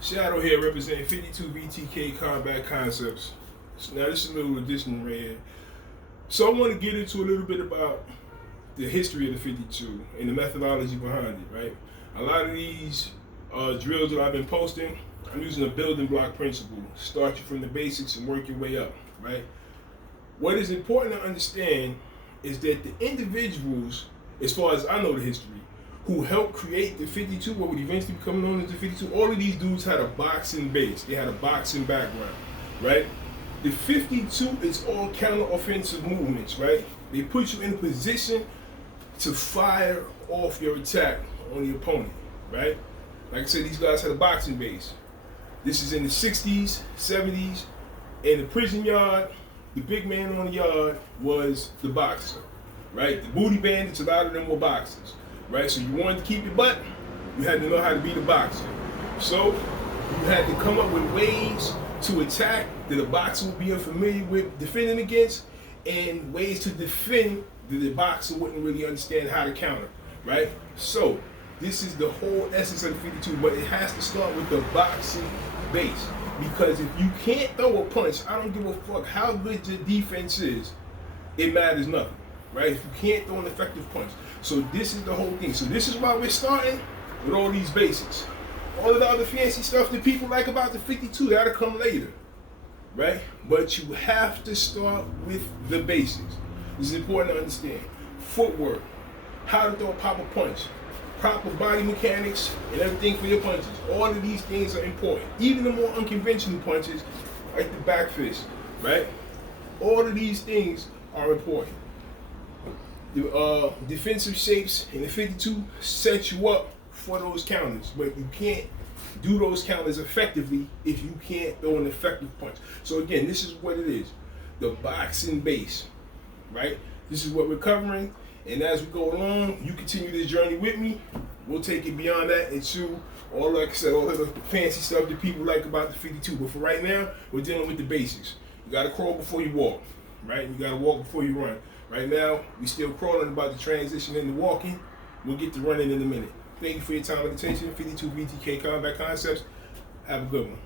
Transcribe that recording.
Shadow here representing 52 VTK Combat Concepts. Now this is a little additional right here. So I want to get into a little bit about the history of the 52 and the methodology behind it, right? A lot of these drills that I've been posting, I'm using a building block principle. Start you from the basics and work your way up, right? What is important to understand is that the individuals, as far as I know the history, who helped create the 52, what would eventually become known as the 52, all of these dudes had a boxing base. They had a boxing background, right? The 52 is all counter-offensive movements, right? They put you in a position to fire off your attack on the opponent, right? Like I said, these guys had a boxing base. This is in the 60s, 70s. In the prison yard, the big man on the yard was the boxer, right? The booty bandits, a lot of them were boxers, right? So you wanted to keep your butt, you had to know how to be the boxer. So you had to come up with ways to attack that a boxer would be unfamiliar with defending against, and ways to defend that the boxer wouldn't really understand how to counter, right? So this is the whole essence of the 52, but it has to start with the boxing base. Because if you can't throw a punch, I don't give a fuck how good your defense is, it matters nothing, right? If you can't throw an effective punch. So this is the whole thing. So this is why we're starting with all these basics. All of the other fancy stuff that people like about the 52, that'll come later, right? But you have to start with the basics. This is important to understand. Footwork, how to throw a proper punch, proper body mechanics, and everything for your punches. All of these things are important. Even the more unconventional punches, like the back fist, right? All of these things are important. The defensive shapes in the 52 set you up for those counters, but you can't do those counters effectively if you can't throw an effective punch. So again, this is what it is. The boxing base, right? This is what we're covering. And as we go along, you continue this journey with me. We'll take it beyond that into all, like I said, all of the fancy stuff that people like about the 52. But for right now, we're dealing with the basics. You gotta crawl before you walk, right? You gotta walk before you run. Right now, we still crawling, about to transition into walking. We'll get to running in a minute. Thank you for your time and attention. 52 VTK Combat Concepts. Have a good one.